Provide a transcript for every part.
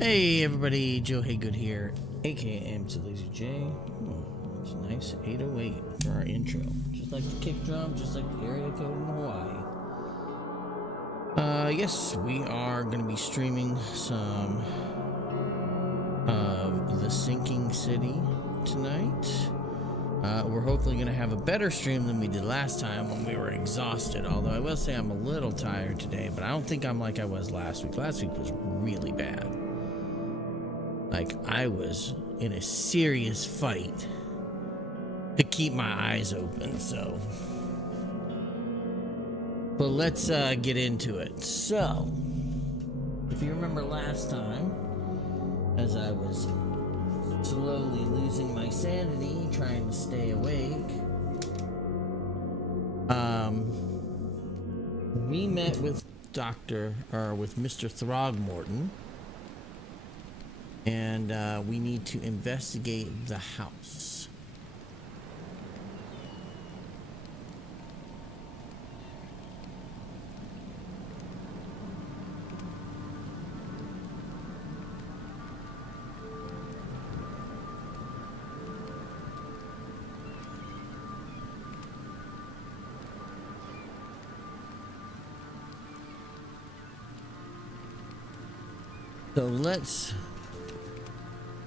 Hey everybody, Joe Haygood here, aka mclazyj. That's nice, 808 for our intro. Just like the kick drum, just like the area code in Hawaii. Yes, we are going to be streaming some of The Sinking City tonight. We're hopefully going to have a better stream than we did last time when we were exhausted. Although I will say I'm a little tired today, but I don't think I'm like I was last week. Last week was really bad. Like, I was in a serious fight to keep my eyes open, so. But let's get into it. So, if you remember last time, as I was slowly losing my sanity, trying to stay awake, we met with Mr. Throgmorton. And we need to investigate the house. So let's...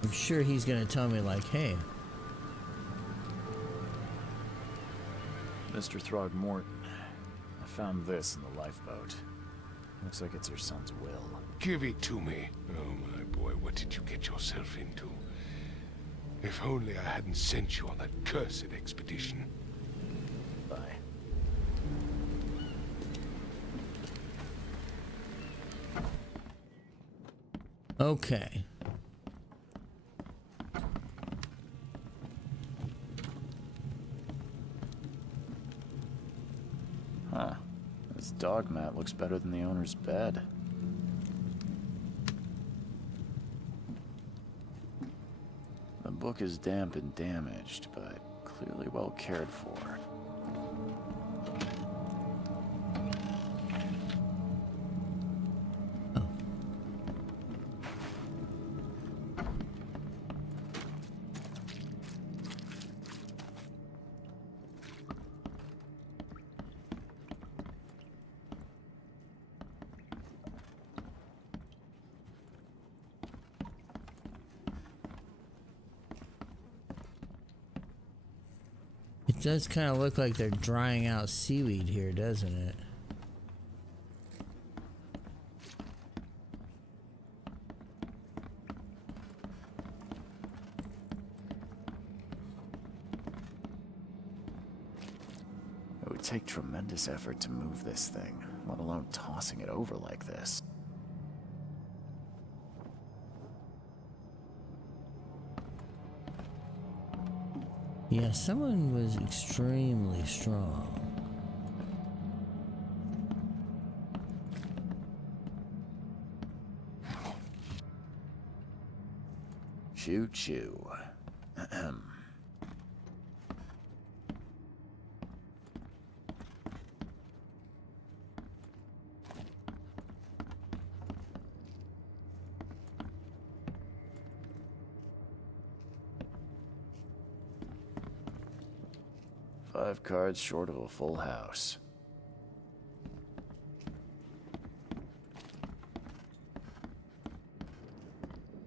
I'm sure he's gonna tell me like, hey. Mr. Throgmorton, I found this in the lifeboat. Looks like it's your son's will. Give it to me. Oh my boy, what did you get yourself into? If only I hadn't sent you on that cursed expedition. Bye. Okay. Huh. This dog mat looks better than the owner's bed. The book is damp and damaged, but clearly well cared for. It does kind of look like they're drying out seaweed here, doesn't it? It would take tremendous effort to move this thing, let alone tossing it over like this. Yeah, someone was extremely strong. Choo choo. Ahem. 5 cards short of a full house.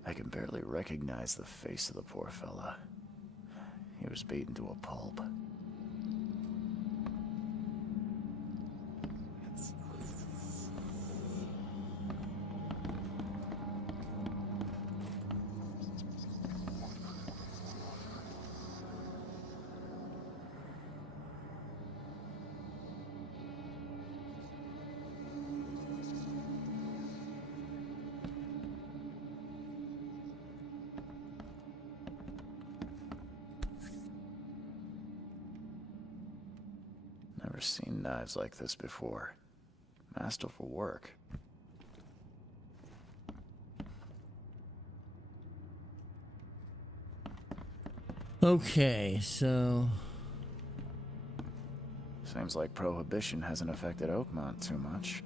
I can barely recognize the face of the poor fella. He was beaten to a pulp. Never seen knives like this before. Masterful work. Okay, so... Seems like Prohibition hasn't affected Oakmont too much.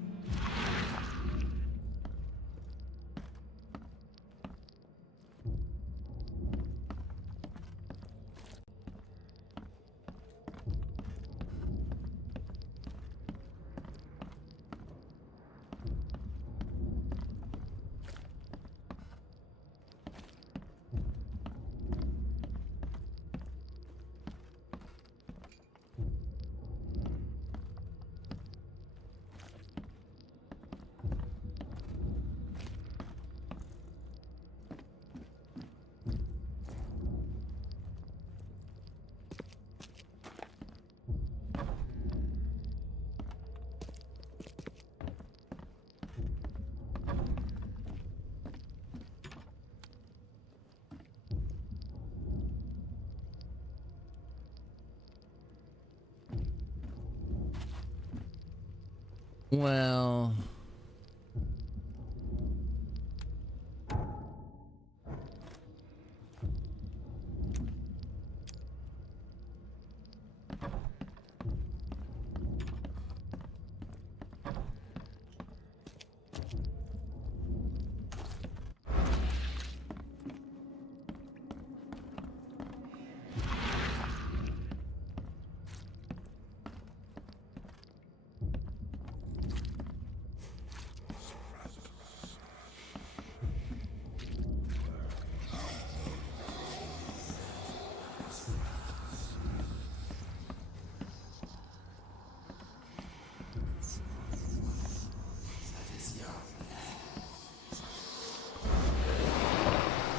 Well...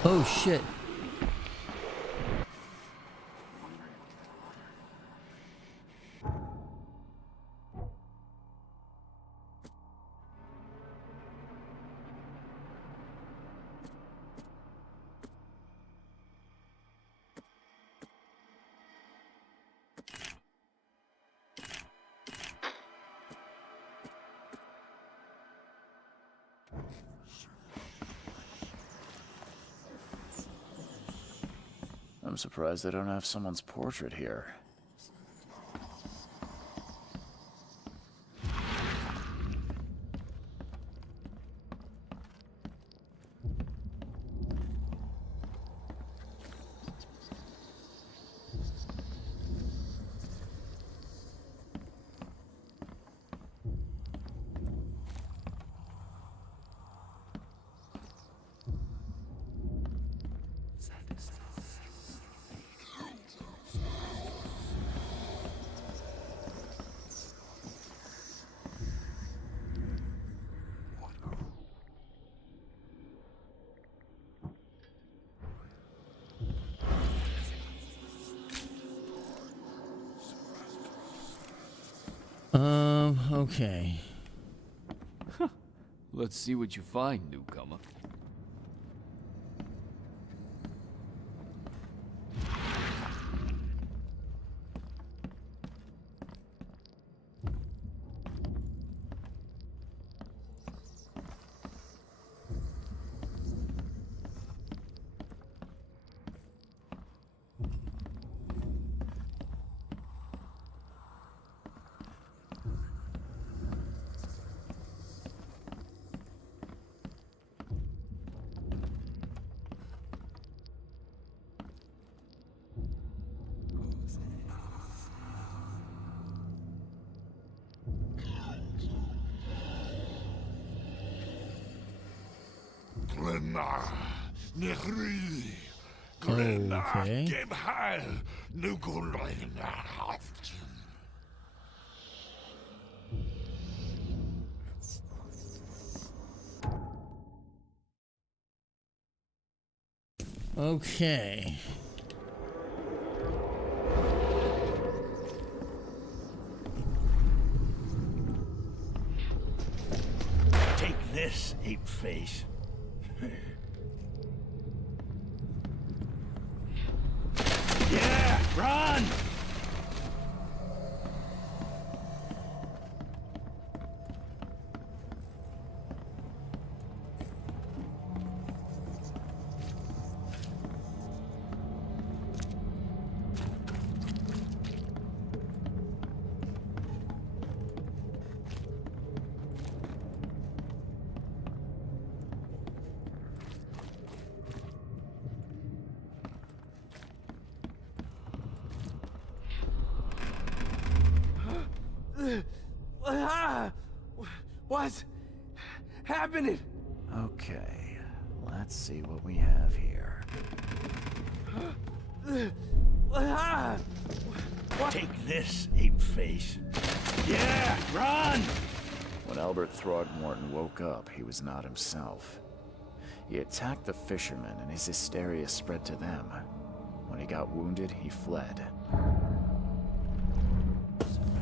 Oh shit. I'm surprised they don't have someone's portrait here. Okay. Let's see what you find, newcomer. Okay. Okay. Take this, ape face. Yeah, run! What's happening? Okay, let's see what we have here. Take this, ape face. Yeah, run! When Albert Throgmorton woke up, he was not himself. He attacked the fishermen, and his hysteria spread to them. When he got wounded, he fled.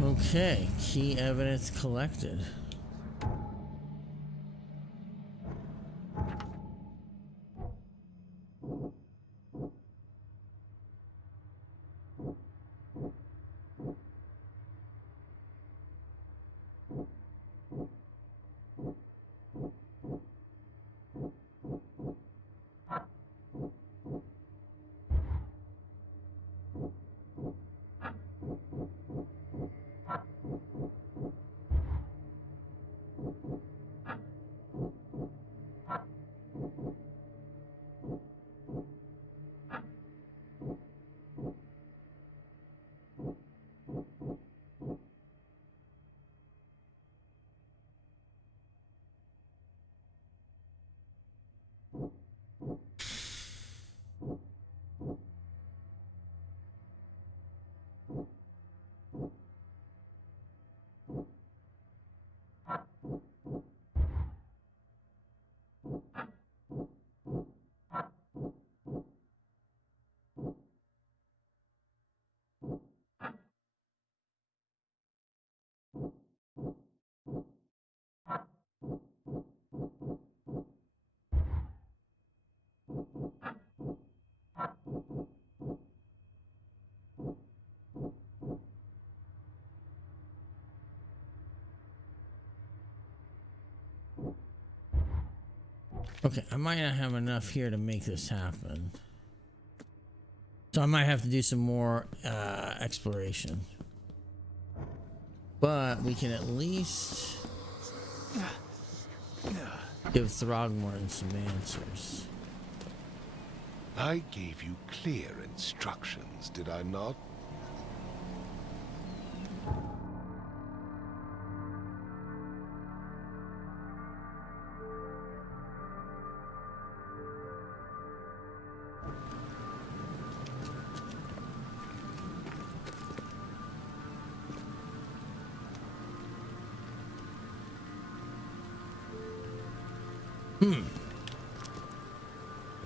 Okay. Key evidence collected. Okay, I might not have enough here to make this happen. So I might have to do some more exploration. But we can at least give Throgmorton some answers. I gave you clear instructions, did I not?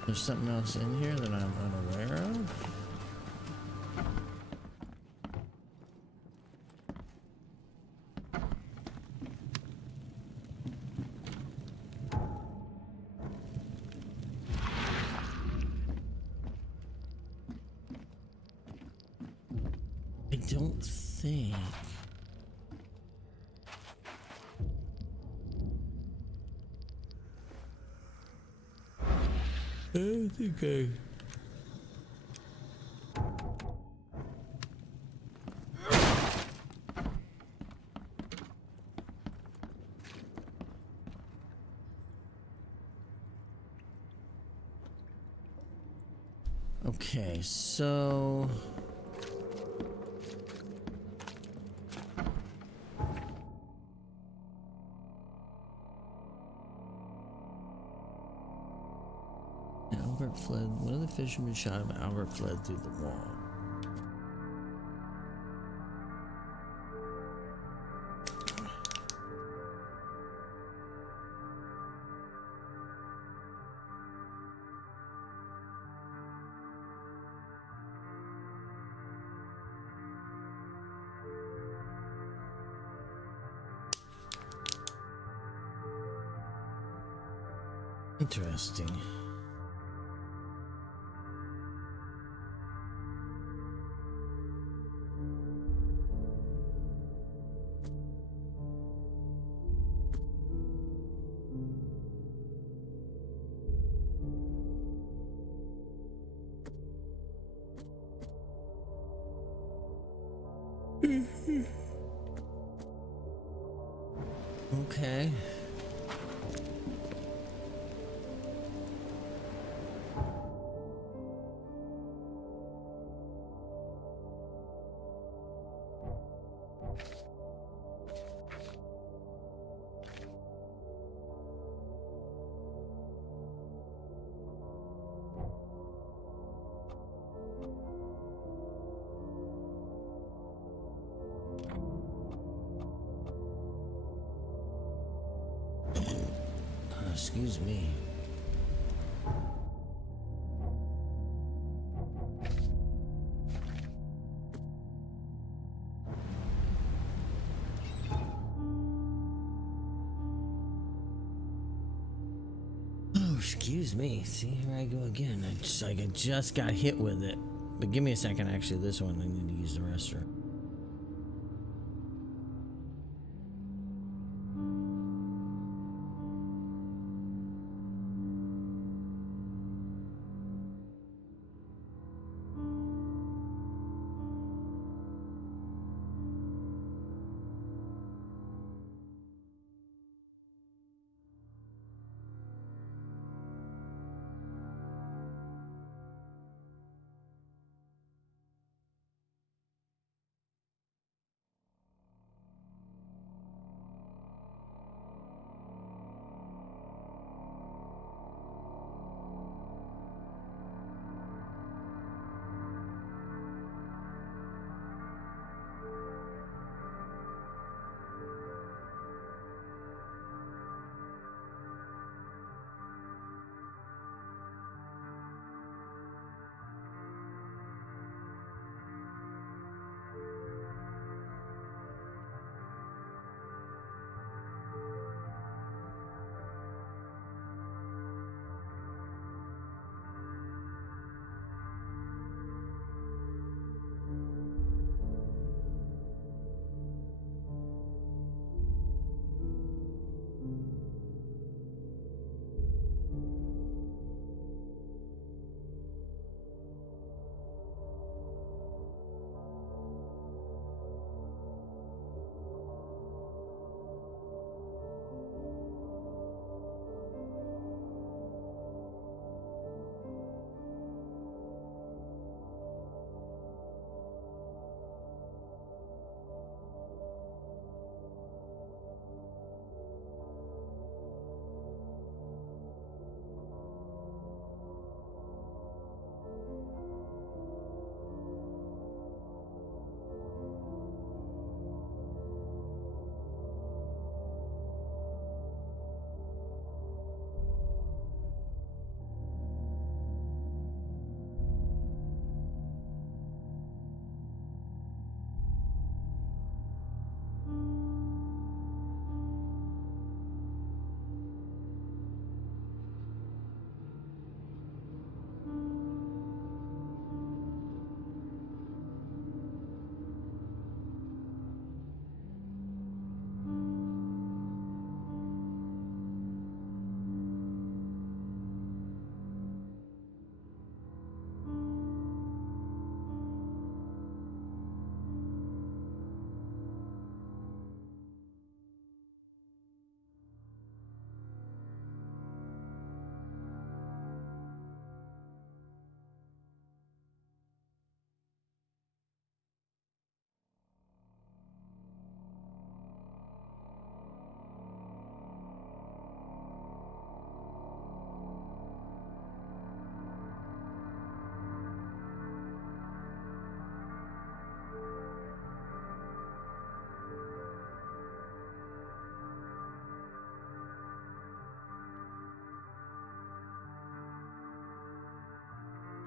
There's something else in here that I'm unaware of. I don't think. I think I... Okay, so... Albert fled. One of the fishermen shot him. Albert fled through the wall. Interesting. Okay. Excuse me. Oh, excuse me. See, here I go again. I just got hit with it. But give me a second. Actually, this one I need to use the restroom.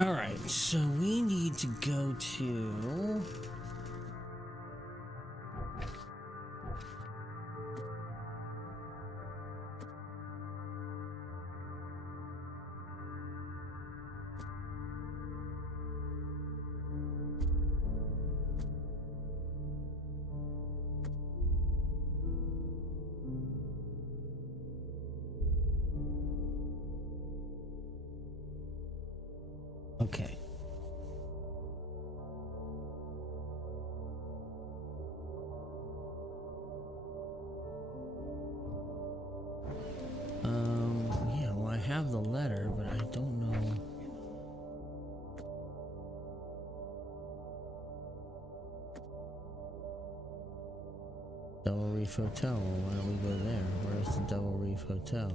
Alright, so we need to go to... Okay. Yeah, well, I have the letter, but I don't know. Double Reef Hotel. Why don't we go there? Where's the Double Reef Hotel?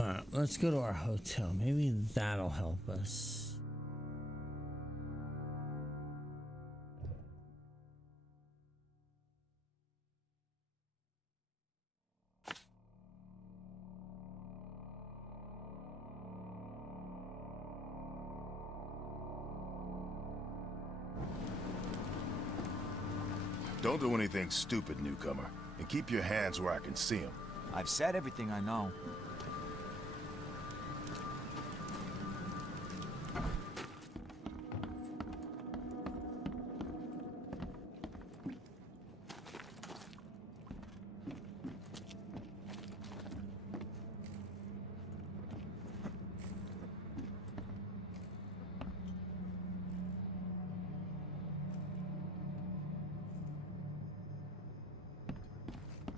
Alright, let's go to our hotel. Maybe that'll help us. Don't do anything stupid, newcomer, and keep your hands where I can see them. I've said everything I know.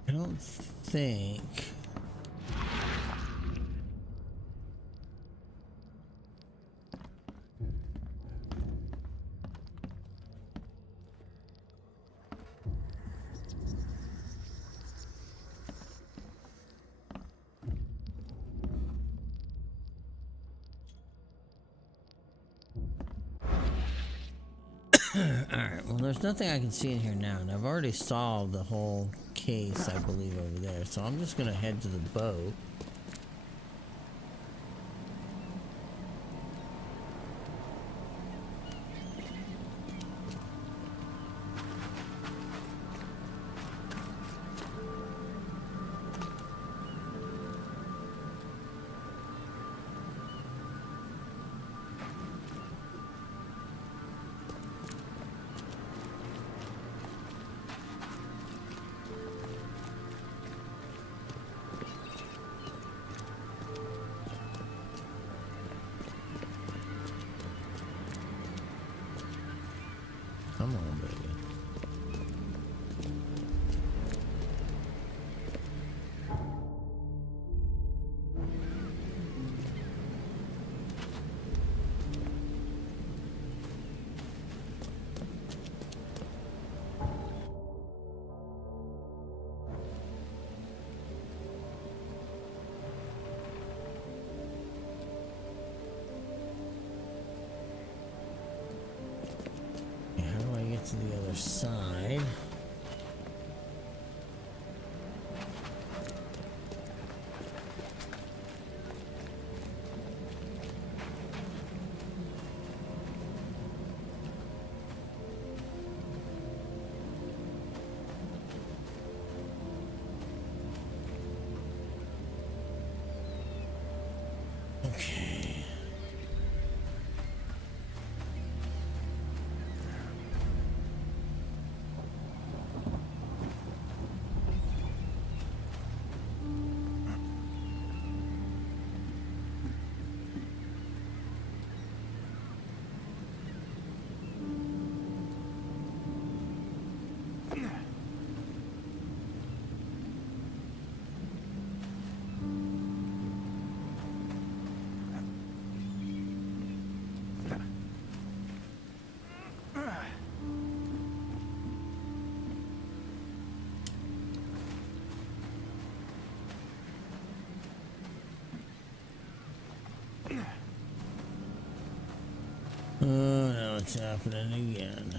I don't think... Alright, well there's nothing I can see in here now, and I've already solved the whole case, I believe, over there, so I'm just gonna head to the boat. Come on, baby. To the other side. Okay. It's happening again.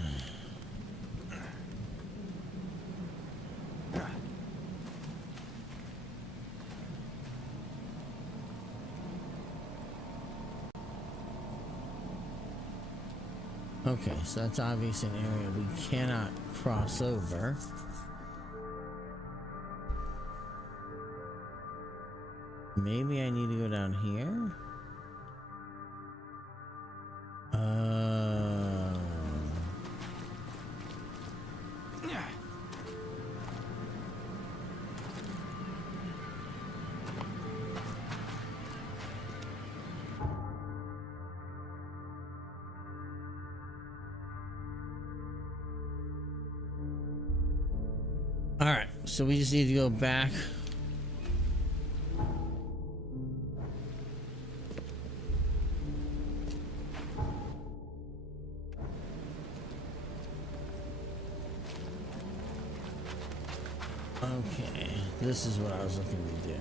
Okay, so that's obviously an area we cannot cross over. Maybe I need to go down here? Alright, so we just need to go back. Okay, this is what I was looking to do.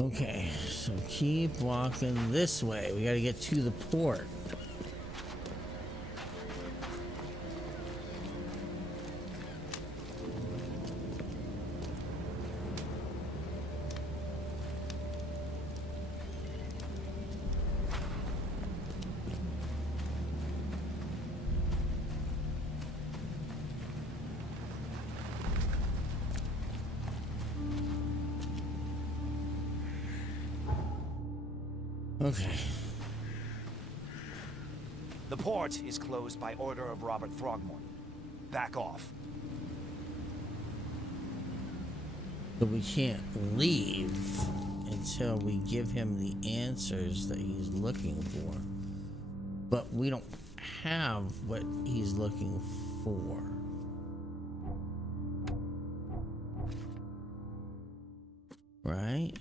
Okay, so keep walking this way. We gotta get to the port. Okay. The port is closed by order of Robert Throgmorton. Back off. But we can't leave until we give him the answers that he's looking for. But we don't have what he's looking for. Right?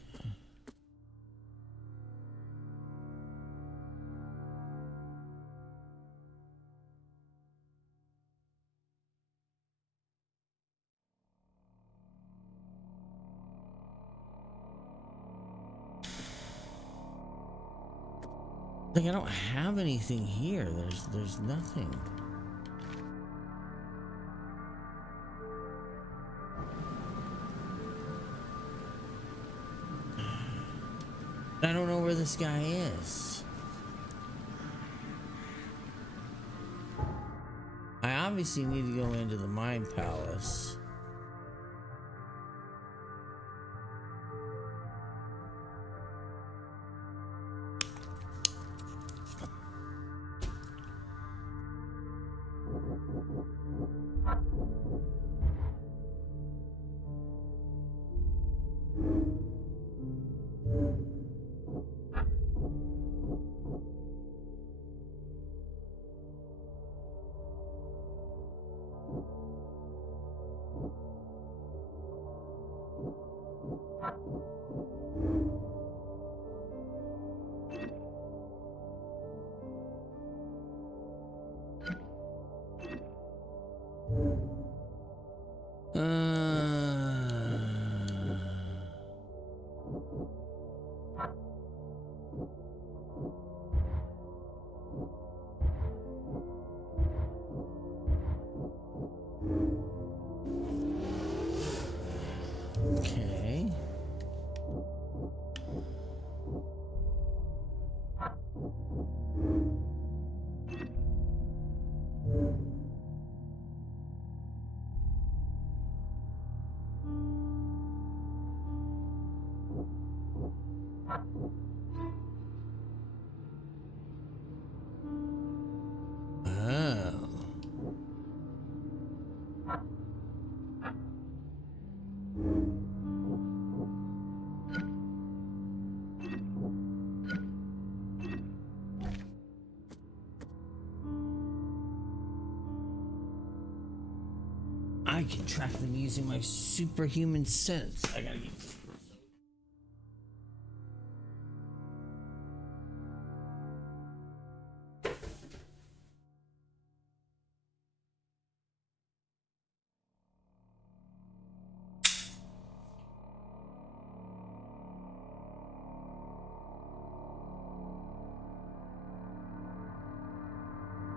Like, I don't have anything here. There's nothing. I don't know where this guy is. I obviously need to go into the Mind Palace. Okay. I can track them using my superhuman sense. I gotta get...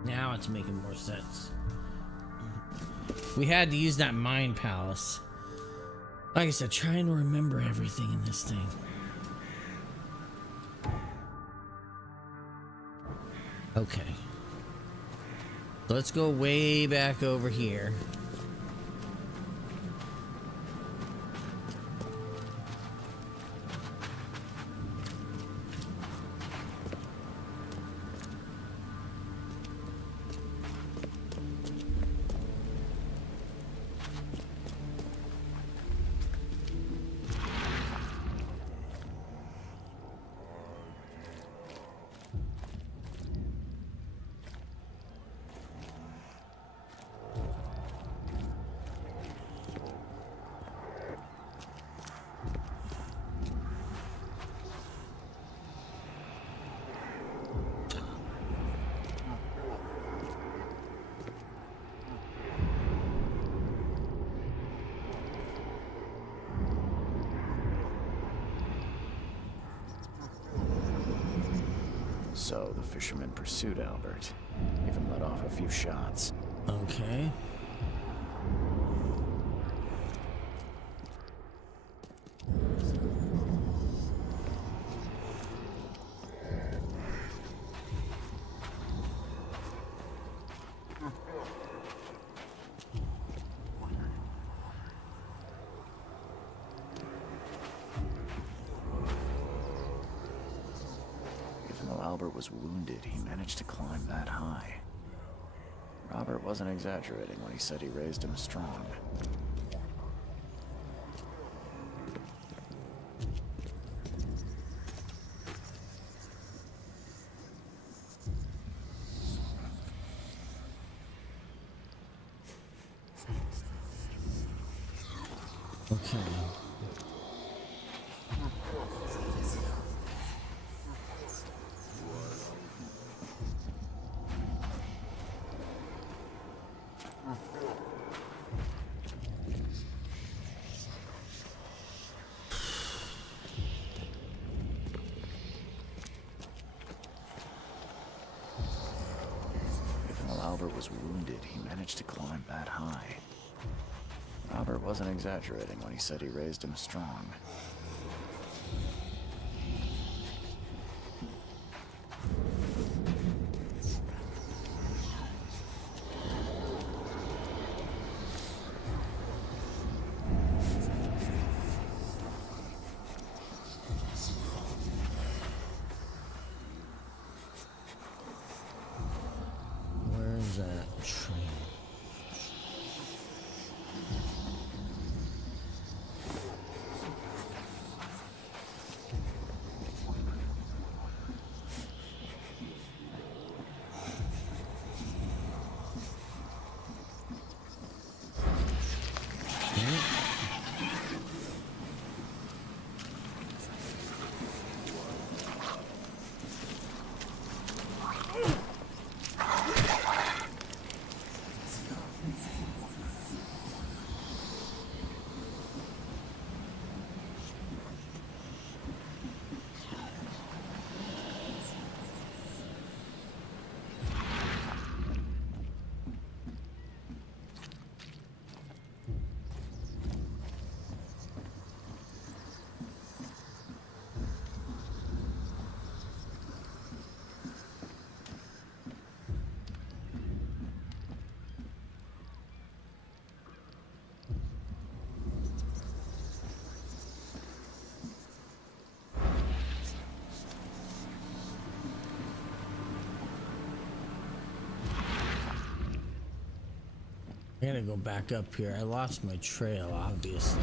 Now it's making more sense. We had to use that mind palace. Like I said, trying to remember everything in this thing. Okay. Let's go way back over here. So the fisherman pursued Albert, even let off a few shots. Okay. Albert was wounded, he managed to climb that high. Robert wasn't exaggerating when he said he raised him strong. Okay. Albert was wounded, he managed to climb that high. Robert wasn't exaggerating when he said he raised him strong. That train. I gotta go back up here. I lost my trail, obviously.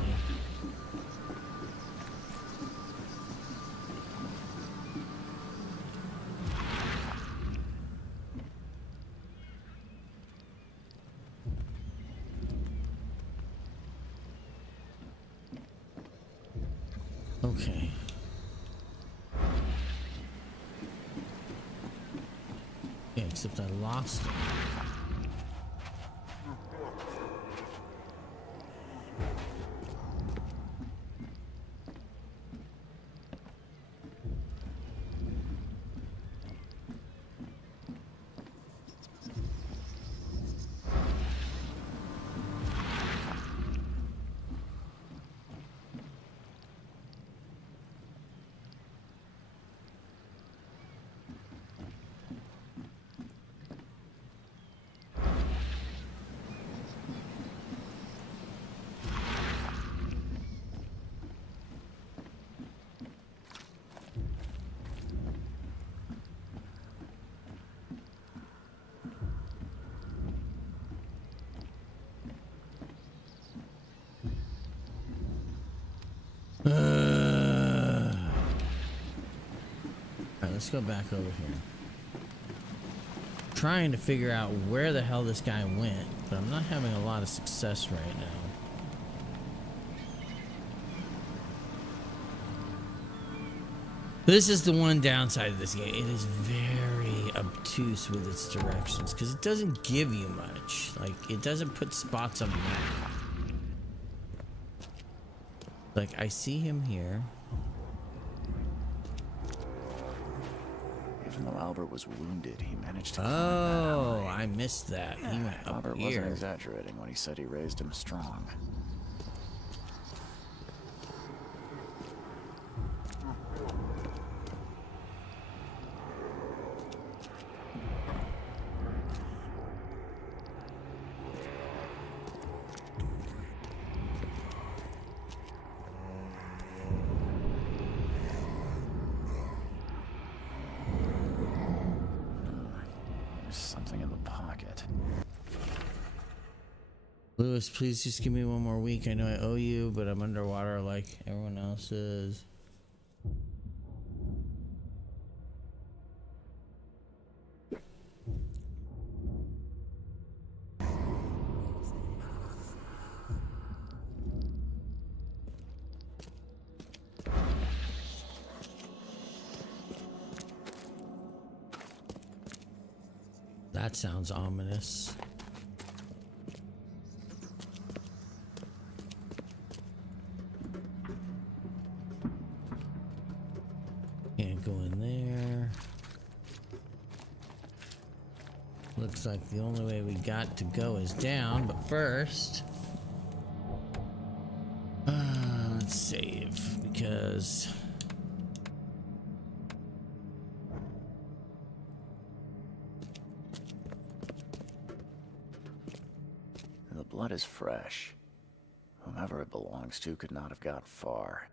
Okay. Yeah, except I lost it. let's go back over here. Trying to figure out where the hell this guy went, but I'm not having a lot of success right now. This is the one downside of this game. It is very obtuse with its directions because it doesn't give you much. Like, it doesn't put spots on the map. Like, I see him here. Even though Albert was wounded, he managed to. Oh, I missed that. He went up Albert here. wasn't exaggerating when he said he raised him strong. There's something in the pocket. Lewis, please just give me one more week. I know I owe you, but I'm underwater like everyone else is. That sounds ominous. Can't go in there. Looks like the only way we got to go is down, but first... let's save, because... The blood is fresh. Whomever it belongs to could not have got far.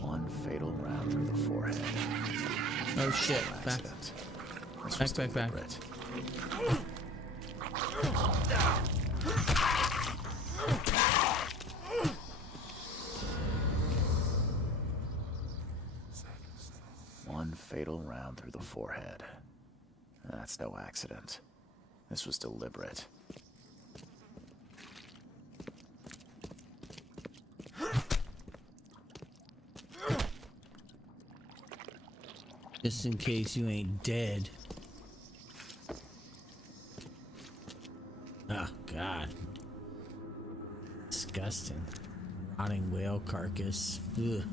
One fatal round through the forehead. Oh shit, back. Accident. Back. Deliberate. One fatal round through the forehead. That's no accident. This was deliberate. Just in case you ain't dead. Oh, God. Disgusting. Rotting whale carcass. Ugh.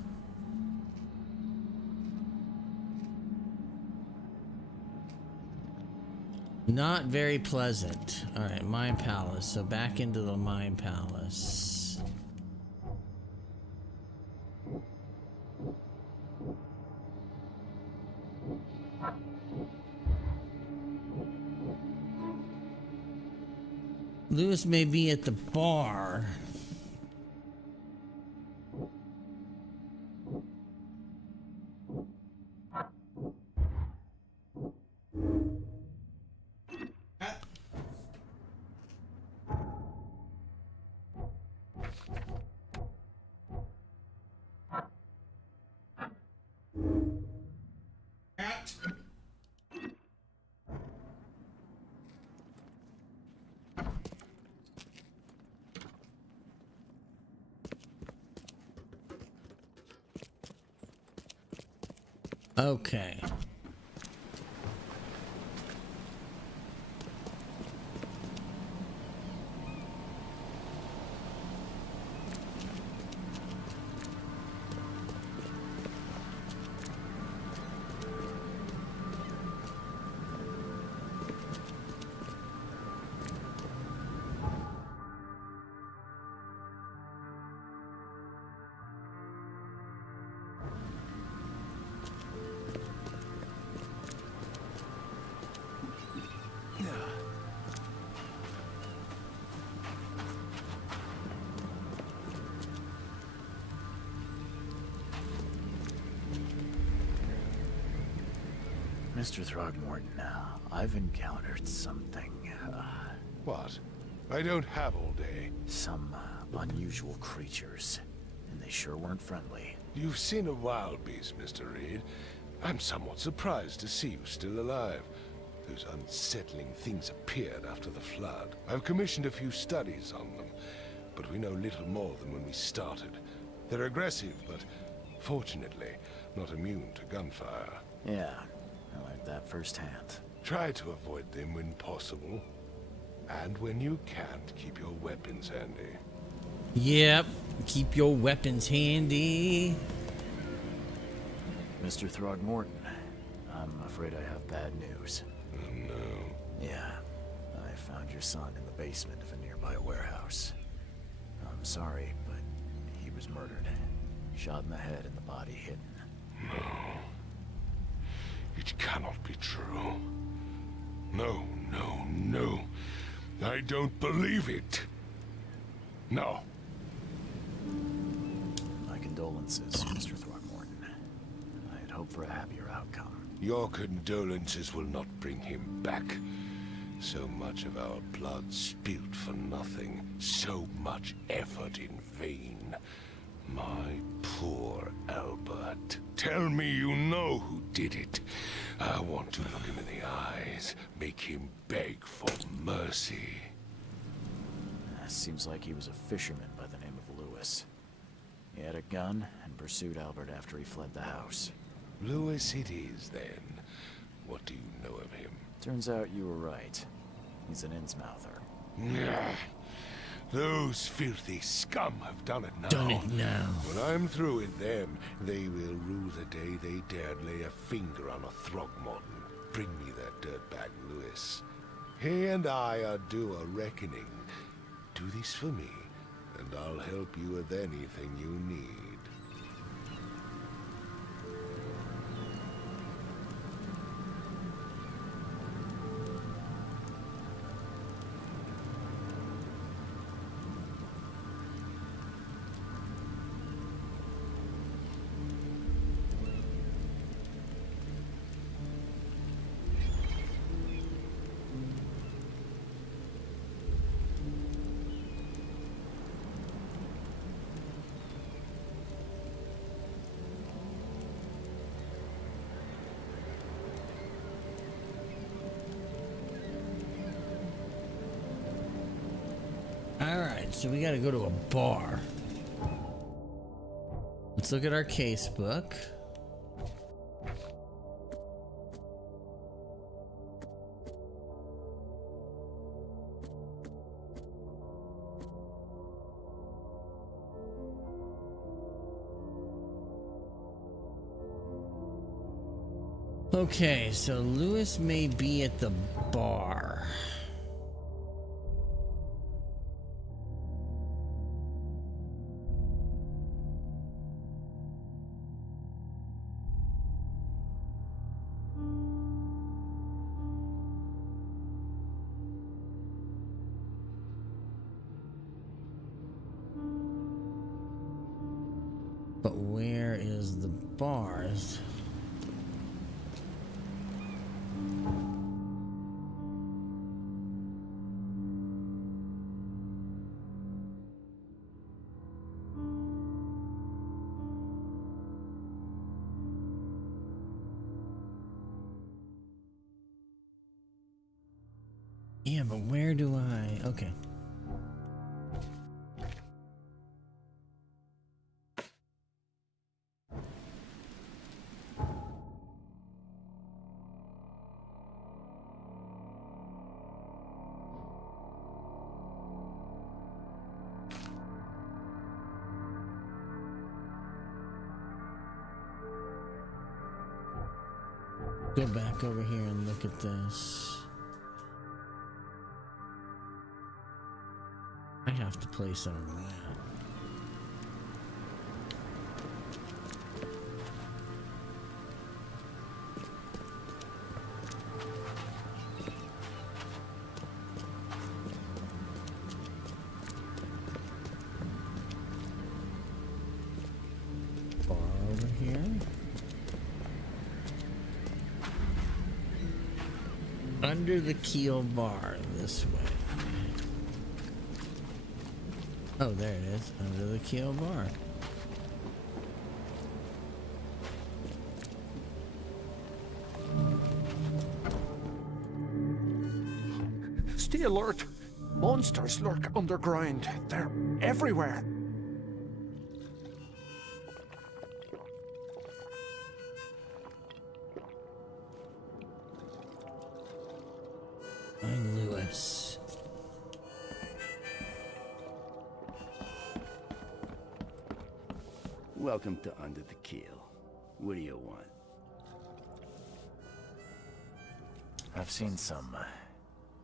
Not very pleasant. Alright, Mine Palace. So back into the Mine Palace. Lewis may be at the bar. Okay. Mr. Throgmorton, I've encountered something, What? I don't have all day. some unusual creatures, and they sure weren't friendly. You've seen a wild beast, Mr. Reed. I'm somewhat surprised to see you still alive. Those unsettling things appeared after the flood. I've commissioned a few studies on them, but we know little more than when we started. They're aggressive, but fortunately, not immune to gunfire. Yeah, I learned that firsthand. Try to avoid them when possible. And when you can't, keep your weapons handy. Yep. Keep your weapons handy. Mr. Throgmorton, I'm afraid I have bad news. Oh no. Yeah, I found your son in the basement of a nearby warehouse. I'm sorry, but he was murdered. Shot in the head and the body hidden. No. It cannot be true. No, no, no. I don't believe it. No. My condolences, Mr. Throgmorton. I had hoped for a happier outcome. Your condolences will not bring him back. So much of our blood spilled for nothing. So much effort in vain. My poor Albert. Tell me you know who did it. I want to look him in the eyes. Make him beg for mercy. Seems like he was a fisherman by the name of Lewis. He had a gun and pursued Albert after he fled the house. Lewis it is, then. What do you know of him? Turns out you were right. He's an Innsmouther. Nah. Those filthy scum have done it now. Done it now. When I'm through with them, they will rue the day they dared lay a finger on a Throgmorton. Bring me that dirtbag Lewis. He and I are due a reckoning. Do this for me, and I'll help you with anything you need. Alright, so we gotta go to a bar. Let's look at our case book. Okay, so Lewis may be at the bar. But where is the bars? Yeah, but where do I... Okay. Go back over here and look at this. I have to place on that. Bar over here. Under the keel bar this way. Oh, there it is. Under the keel bar. Stay alert. Monsters lurk underground. They're everywhere. I'm Lewis. Welcome to Under the Keel. What do you want? I've seen some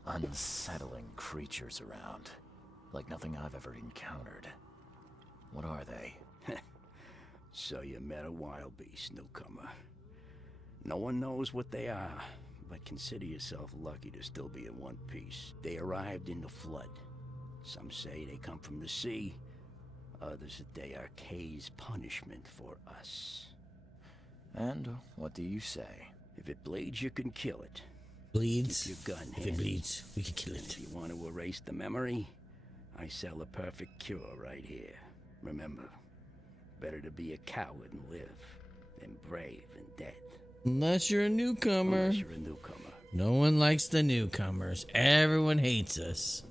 unsettling creatures around. Like nothing I've ever encountered. What are they? So you met a wild beast, newcomer. No one knows what they are, but consider yourself lucky to still be in one piece. They arrived in the flood. Some say they come from the sea. Others that they are Kay's punishment for us. And what do you say? If it bleeds, you can kill it. Bleeds? Keep your gun If it handy. bleeds, we can kill And it. if you want to erase the memory, I sell a perfect cure right here. Remember, better to be a coward and live than brave and dead. Unless you're a newcomer. Unless you're a newcomer. No one likes the newcomers. Everyone hates us.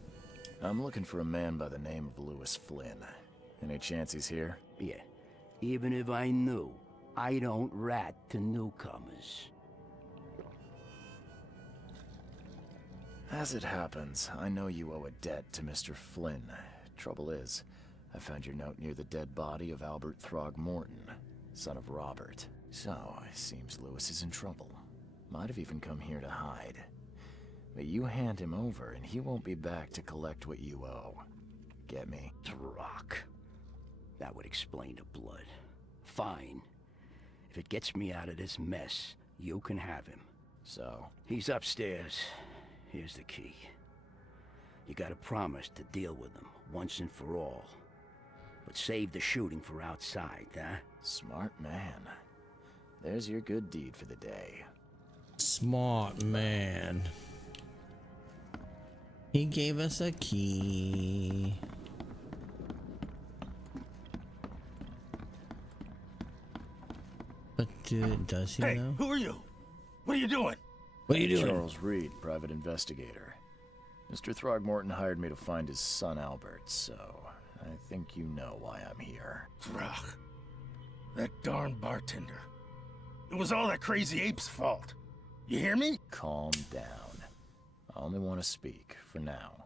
I'm looking for a man by the name of Lewis Flynn. Any chance he's here? Yeah, even if I knew, I don't rat to newcomers. As it happens, I know you owe a debt to Mr. Flynn. Trouble is, I found your note near the dead body of Albert Throgmorton, son of Robert. So, it seems Lewis is in trouble. Might have even come here to hide. But you hand him over, and he won't be back to collect what you owe. Get me? Drock. That would explain the blood. Fine. If it gets me out of this mess, you can have him. So? He's upstairs. Here's the key. You gotta promise to deal with him, once and for all. But save the shooting for outside, huh? Smart man. There's your good deed for the day. Smart man. He gave us a key. But does he Hey, know? who are you? What are you doing? What are you doing? Charles Reed, private investigator. Mr. Throgmorton hired me to find his son Albert, so I think you know why I'm here. Throg. That darn bartender. It was all that crazy ape's fault. You hear me? Calm down. I only want to speak, for now.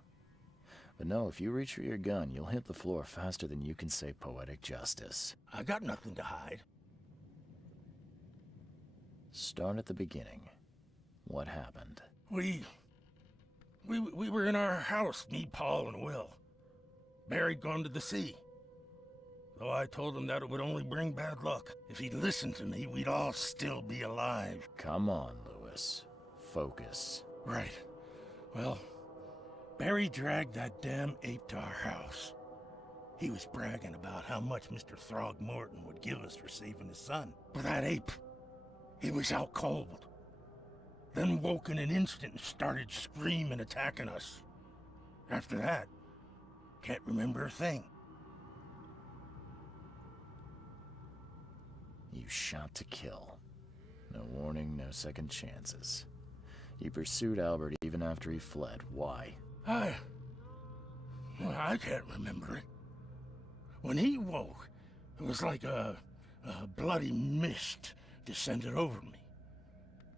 But no, if you reach for your gun, you'll hit the floor faster than you can say poetic justice. I got nothing to hide. Start at the beginning. What happened? We were in our house, me, Paul, and Will. Barry'd gone to the sea. Though I told him that it would only bring bad luck. If he'd listened to me, we'd all still be alive. Come on, Lewis. Focus. Right. Well, Barry dragged that damn ape to our house. He was bragging about how much Mr. Throgmorton would give us for saving his son. But that ape, he was out cold. Then woke in an instant and started screaming, attacking us. After that, can't remember a thing. You shot to kill. No warning, no second chances. You pursued Albert even after he fled. Why? I can't remember it. When he woke, it was like a bloody mist descended over me.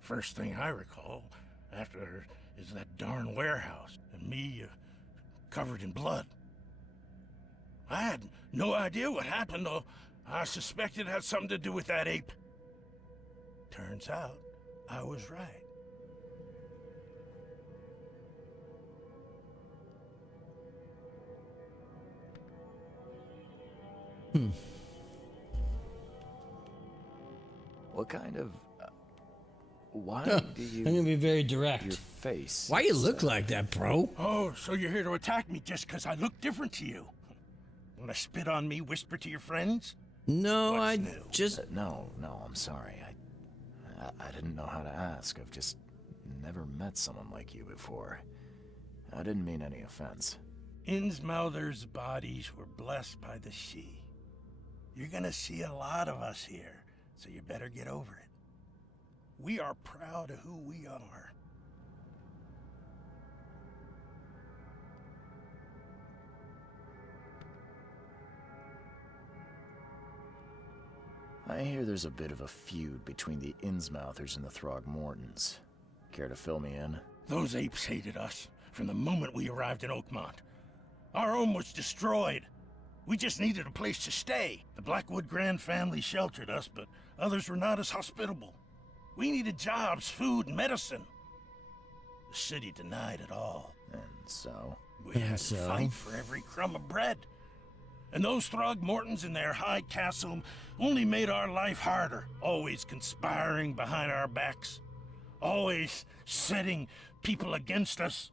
First thing I recall after is that darn warehouse and me covered in blood. I had no idea what happened, though. I suspected it had something to do with that ape. Turns out, I was right. What kind of... why do you... I'm gonna be very direct. Your face... Why you look like that, bro? Oh, so you're here to attack me just because I look different to you? Want to spit on me, whisper to your friends? No, What's I new? just... No, I'm sorry. I didn't know how to ask. I've just Never met someone like you before. I didn't mean any offense. Innsmouther's bodies were blessed by the sea. You're gonna see a lot of us here, so you better get over it. We are proud of who we are. I hear there's a bit of a feud between the Innsmouthers and the Throgmortons. Care to fill me in? Those apes hated us from the moment we arrived in Oakmont. Our home was destroyed. We just needed a place to stay. The Blackwood Grand family sheltered us, but others were not as hospitable. We needed jobs, food, and medicine. The city denied it all. And so? We had to fight for every crumb of bread. And those Throgmortons in their high castle only made our life harder, always conspiring behind our backs, always setting people against us.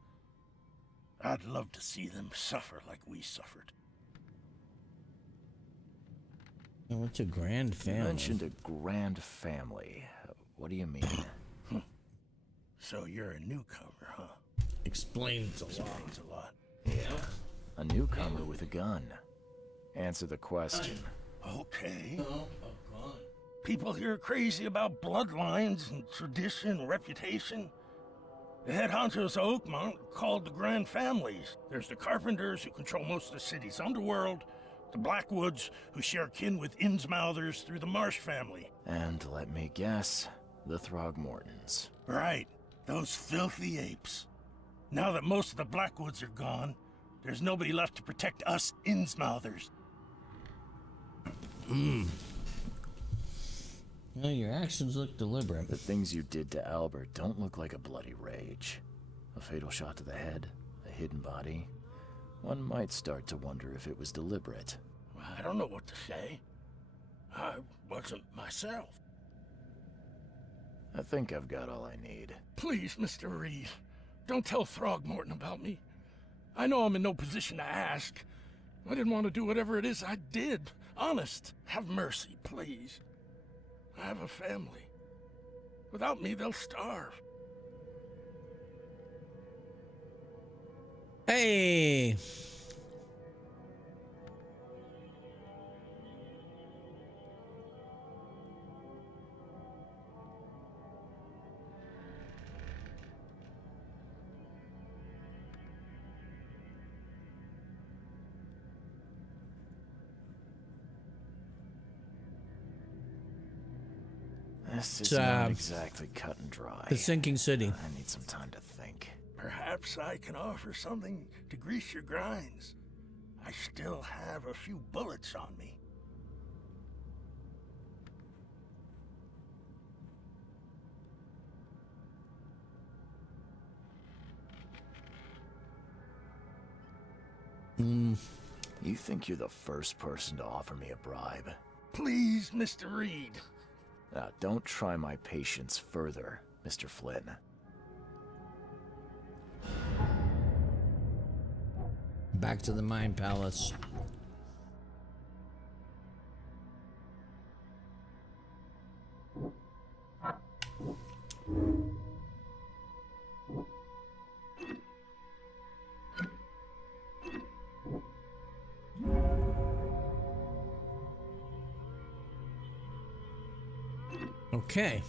I'd love to see them suffer like we suffered. What's a grand family? You mentioned a grand family. What do you mean? So you're a newcomer, huh? Explains a lot. Explains a lot. Yeah. A newcomer with a gun. Answer the question. Okay. People here are crazy about bloodlines and tradition and reputation. The head honchos of Oakmont are called the Grand Families. There's the Carpenters, who control most of the city's underworld, the Blackwoods, who share kin with Innsmouthers through the Marsh family. And let me guess, the Throgmortons. Right, those filthy apes. Now that most of the Blackwoods are gone, there's nobody left to protect us Innsmouthers. Well, your actions look deliberate. The things you did to Albert don't look like a bloody rage. A fatal shot to the head, a hidden body. One might start to wonder if it was deliberate. I don't know what to say. I wasn't myself. I think I've got all I need. Please, Mr. Reed, don't tell Throgmorton about me. I know I'm in no position to ask. I didn't want to do whatever it is I did. Honest, have mercy, please. I have a family. Without me, they'll starve. Hey! This is not exactly cut and dry. The sinking city. I need some time to think. Perhaps I can offer something to grease your grinds. I still have a few bullets on me. You think you're the first person to offer me a bribe? Please, Mr. Reed. Now, don't try my patience further, Mr. Flynn. Back to the Mind Palace. Okay.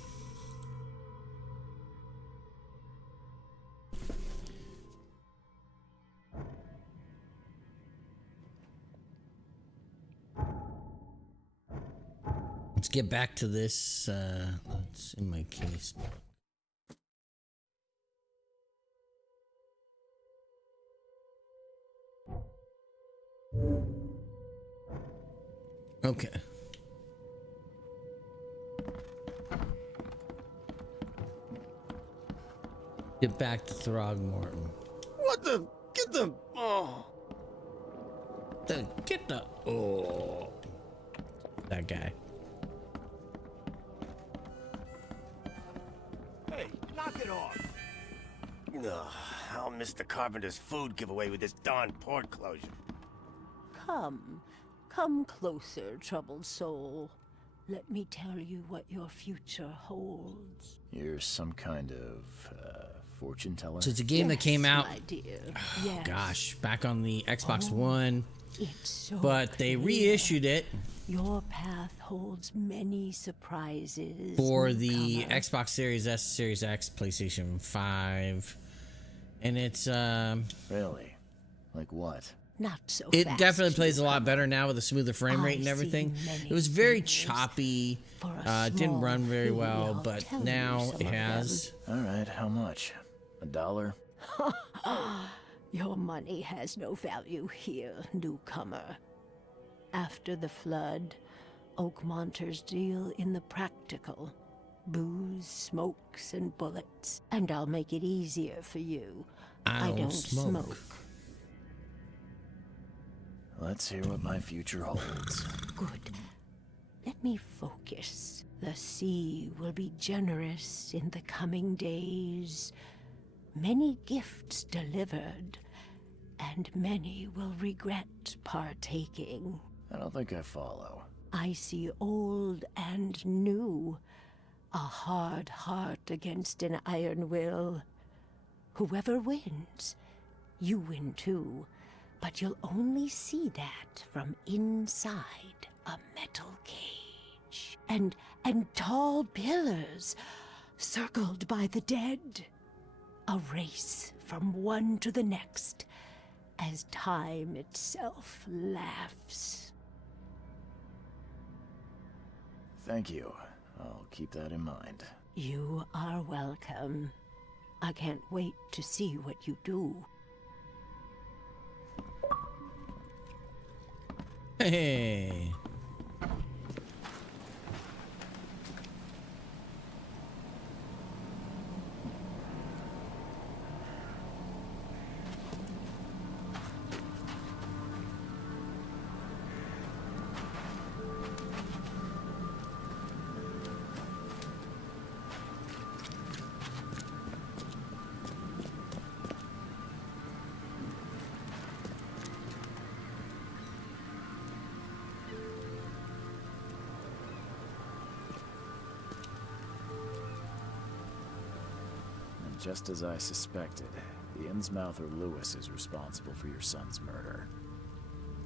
Let's get back to this. Let's in my case. Okay. Get back to Throgmorton. What the? Get the... Oh. Get the... Oh. That guy. Hey, knock it off! Ugh, I'll miss the Carpenter's food giveaway with this darn port closure. Come. Come closer, troubled soul. Let me tell you what your future holds. You're some kind of fortune teller? So it's a game that came out, my dear. oh, gosh, back on the Xbox Oh, One, It's so but they clear. reissued it Your path holds many surprises. for the newcomer. Xbox Series S, Series X, PlayStation 5, and it's Really? Like what? Not so it fast, definitely plays a lot newcomer. better now with a smoother frame rate and I everything. see many It was very things. choppy, For a it didn't small run very fee, well, I'll but tell you now some it of has. All right, how much? $1? Your money has no value here, newcomer. After the flood, Oakmonters deal in the practical. Booze, smokes, and bullets. And I'll make it easier for you. I don't smoke. Let's hear what my future holds. Good. Let me focus. The sea will be generous in the coming days. Many gifts delivered, and many will regret partaking. I don't think I follow. I see old and new. A hard heart against an iron will. Whoever wins, you win too. But you'll only see that from inside a metal cage. And tall pillars, circled by the dead. A race from one to the next, as time itself laughs. Thank you. I'll keep that in mind. You are welcome. I can't wait to see what you do. Hey. And just as I suspected, the Innsmouther Lewis is responsible for your son's murder.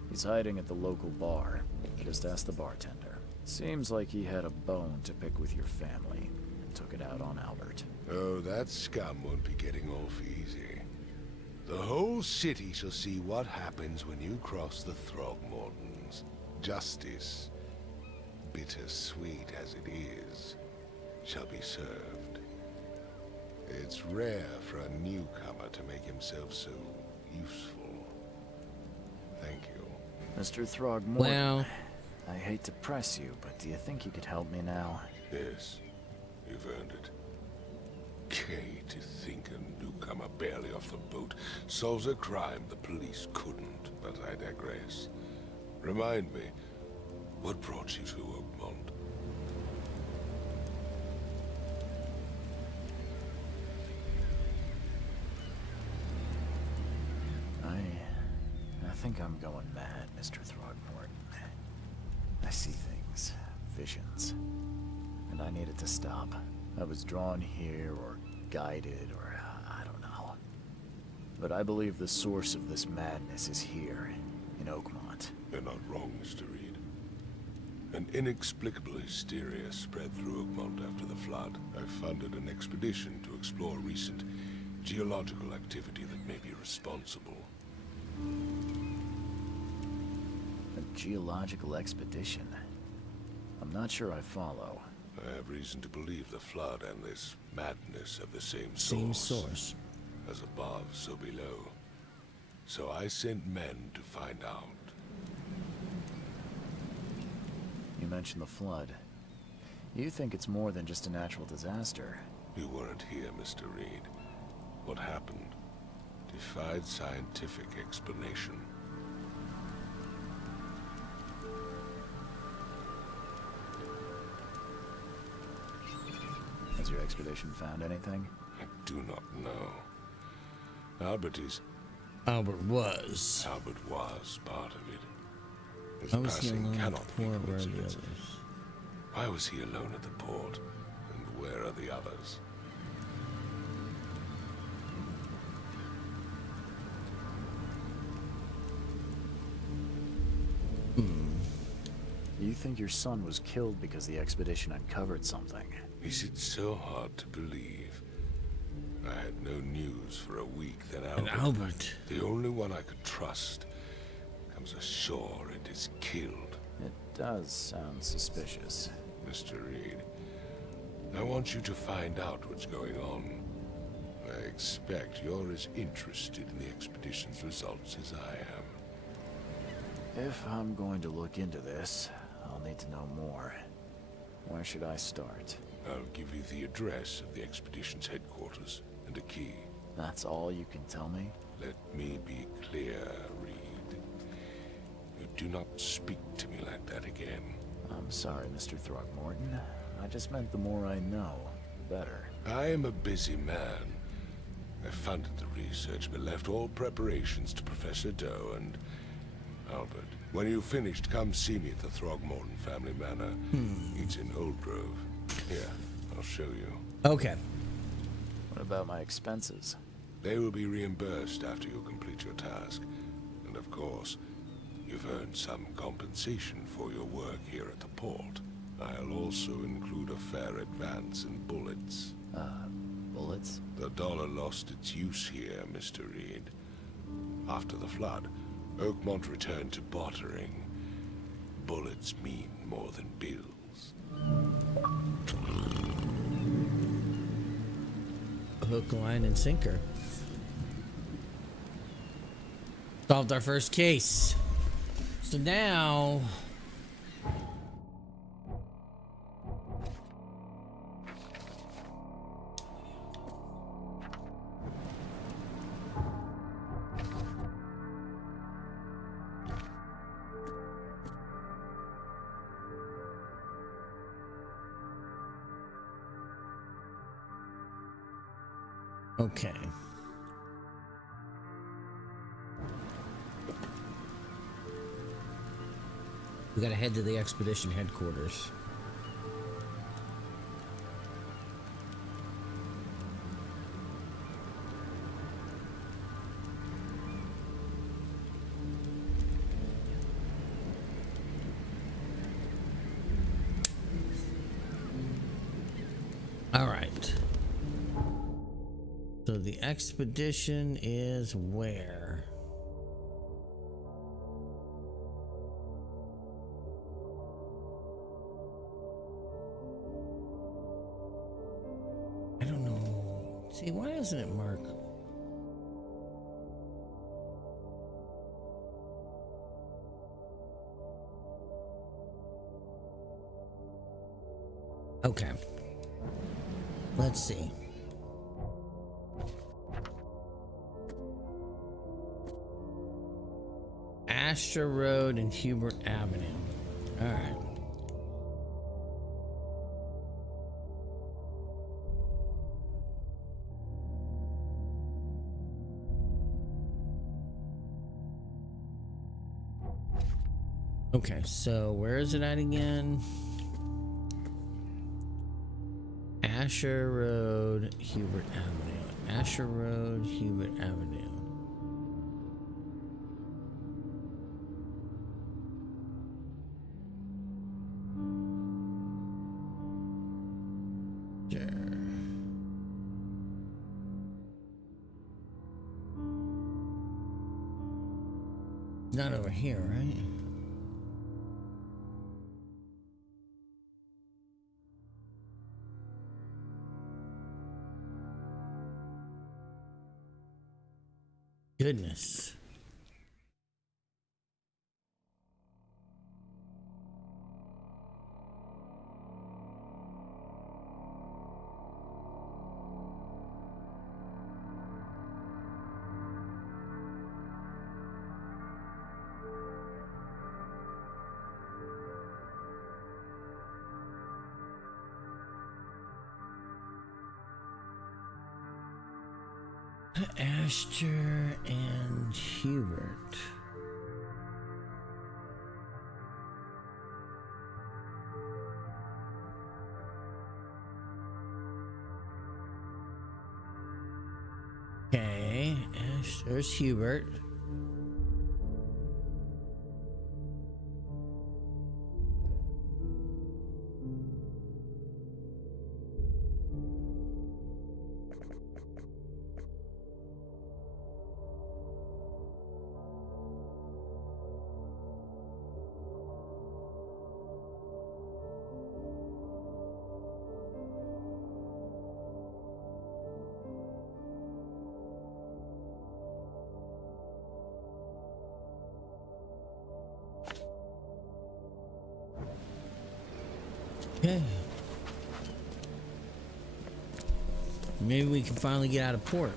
He's hiding at the local bar. Just ask the bartender. Seems like he had a bone to pick with your family and took it out on Albert. Oh, that scum won't be getting off easy. The whole city shall see what happens when you cross the Throgmortons. Justice, bittersweet as it is, shall be served. It's rare for a newcomer to make himself so useful. Thank you. Mr. Throgmorton, Well, I hate to press you, but do you think you could help me now? Yes, you've earned it. Gay to think a newcomer barely off the boat solves a crime the police couldn't, but I digress. Remind me, what brought you to Oakmont? I think I'm going mad, Mr. Throgmorton. I see things, visions, and I need it to stop. I was drawn here, or guided, or I don't know. But I believe the source of this madness is here, in Oakmont. You're not wrong, Mr. Reed. An inexplicable hysteria spread through Oakmont after the flood. I funded an expedition to explore recent geological activity that may be responsible. A geological expedition? I'm not sure I follow. I have reason to believe the flood and this madness have the same same source. source. As above, so below. So I sent men to find out. You mentioned the flood. You think it's more than just a natural disaster. You weren't here, Mr. Reed. What happened defied scientific explanation. Has your expedition found anything? I do not know. Albert was part of it. His I was passing alone, cannot be poor were the coincidence. others. Why was he alone at the port? And where are the others? You think your son was killed because the expedition uncovered something? Is it so hard to believe? I had no news for a week, then Albert. The only one I could trust, comes ashore and is killed. It does sound suspicious. Mr. Reed, I want you to find out what's going on. I expect you're as interested in the expedition's results as I am. If I'm going to look into this, I'll need to know more. Where should I start? I'll give you the address of the expedition's headquarters and a key. That's all you can tell me? Let me be clear, Reed. You do not speak to me like that again. I'm sorry, Mr. Throgmorton. I just meant the more I know, the better. I am a busy man. I funded the research, but left all preparations to Professor Doe and Albert. When you've finished, come see me at the Throgmorton family manor. It's in Old Grove. Here, I'll show you. Okay. What about my expenses? They will be reimbursed after you complete your task. And of course, you've earned some compensation for your work here at the port. I'll also include a fair advance in bullets. Bullets? The dollar lost its use here, Mr. Reed. After the flood, Oakmont returned to bartering. Bullets mean more than bills. Hook, line, and sinker. Solved our first case. So now... Okay. We gotta head to the expedition headquarters. All right. So the expedition is where? I don't know. See, why isn't it marked? Okay. Let's see. Astor Road and Hubert Avenue. All right. Okay, so where is it at again? Asher Road, Hubert Avenue. Asher Road, Hubert Avenue. Not over here, right? Goodness. Astor and Hubert. Okay, Ash, there's Hubert. Okay. Maybe we can finally get out of port.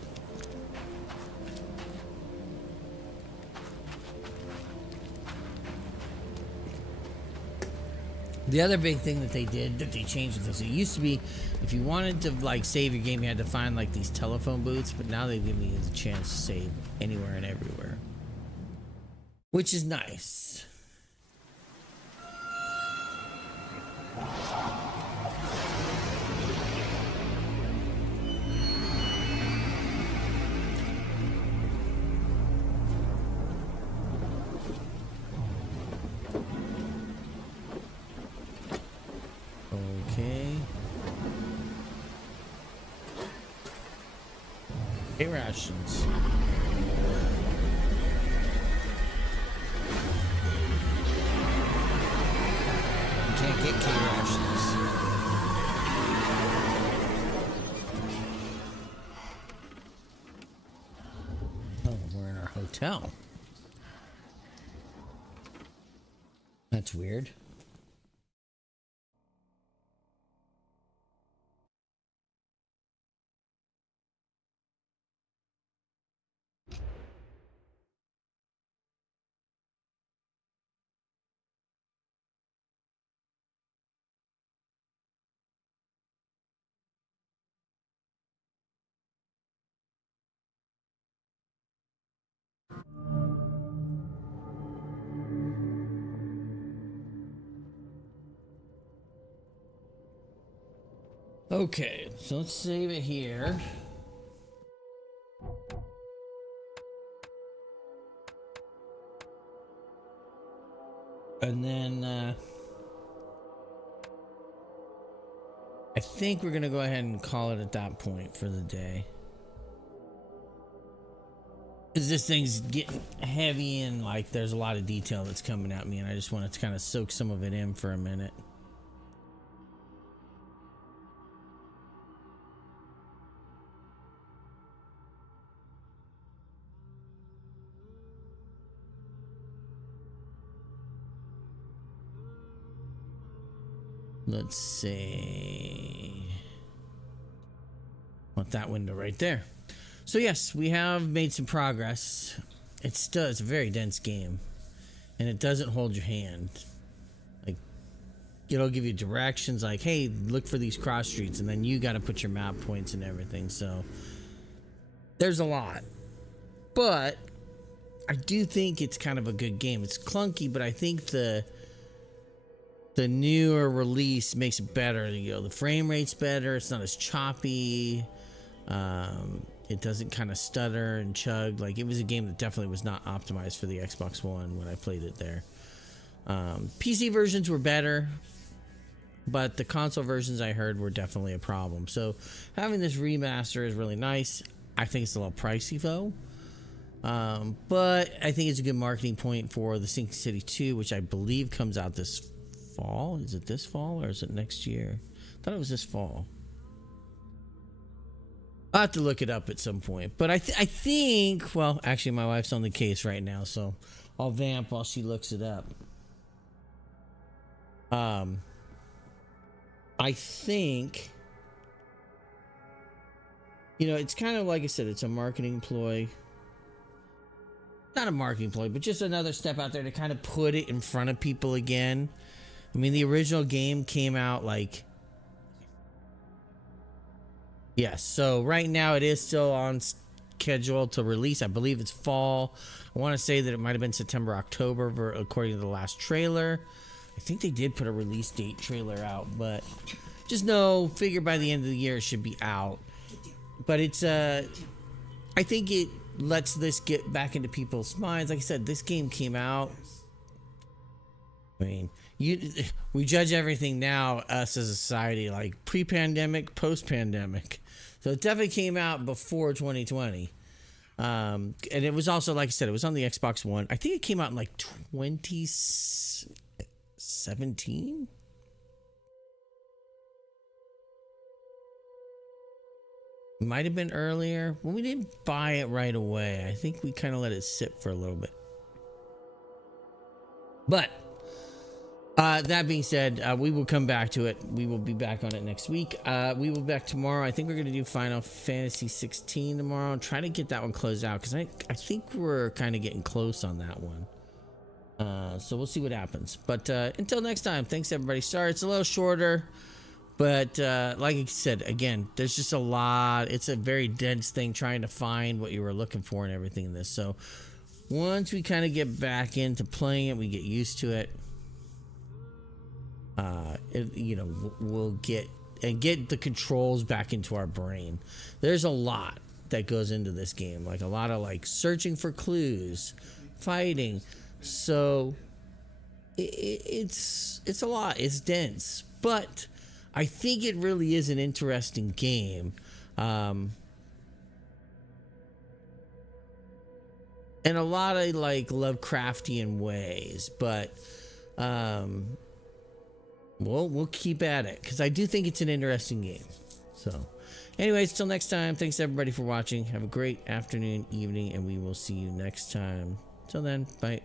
The other big thing that they did, that they changed this, it used to be if you wanted to like save your game, you had to find like these telephone booths, but now they've given you the chance to save anywhere and everywhere, which is nice. Okay. Hay rations. You can't get K rations. Oh, we're in our hotel. That's weird. Okay, so let's save it here. And then, I think we're gonna go ahead and call it at that point for the day. Because this thing's getting heavy and like there's a lot of detail that's coming at me and I just want to kind of soak some of it in for a minute. Let's see. Want that window right there. So yes, we have made some progress. It's a very dense game, and it doesn't hold your hand. Like, it'll give you directions like, hey, look for these cross streets, and then you got to put your map points and everything. So there's a lot, but I do think it's kind of a good game. It's clunky, but I think the newer release makes it better. You know, the frame rate's better. It's not as choppy. It doesn't kind of stutter and chug. Like, it was a game that definitely was not optimized for the Xbox One when I played it there. PC versions were better, but the console versions I heard were definitely a problem. So having this remaster is really nice. I think it's a little pricey though. But I think it's a good marketing point for the Sinking City 2, which I believe comes out this fall. Is it this fall or is it next year? I thought it was this fall. I'll have to look it up at some point. But I think, well, actually my wife's on the case right now, so I'll vamp while she looks it up. I think, you know, it's kind of like I said, it's a marketing ploy. Not a marketing ploy, but just another step out there to kind of put it in front of people again. I mean, the original game came out like... Yes, so right now it is still on schedule to release. I believe it's fall. I want to say that it might have been September, October, according to the last trailer. I think they did put a release date trailer out, but just figure by the end of the year it should be out. But it's I think lets this get back into people's minds. Like I said, this game came out. I mean, we judge everything now, us as a society, like pre-pandemic, post-pandemic. So it definitely came out before 2020. And it was also, like I said, it was on the Xbox One. I think it came out in like 2017. Might have been earlier. Well, we didn't buy it right away. I think we kind of let it sit for a little bit. But that being said, we will come back to it. We will be back on it next week. We will be back tomorrow. I think we're going to do Final Fantasy 16 tomorrow. Try to get that one closed out because I think we're kind of getting close on that one. So we'll see what happens. But until next time, thanks everybody. Sorry it's a little shorter. But like I said, again, there's just a lot. It's a very dense thing trying to find what you were looking for and everything in this. So once we kind of get back into playing it, we get used to it. We'll get the controls back into our brain. There's a lot that goes into this game, like a lot of like searching for clues, fighting. So it's a lot. It's dense, but I think it really is an interesting game. And a lot of like Lovecraftian ways, but we'll keep at it because I do think it's an interesting game. So anyways, till next time, thanks everybody for watching. Have a great afternoon, evening, and we will see you next time. Till then, bye.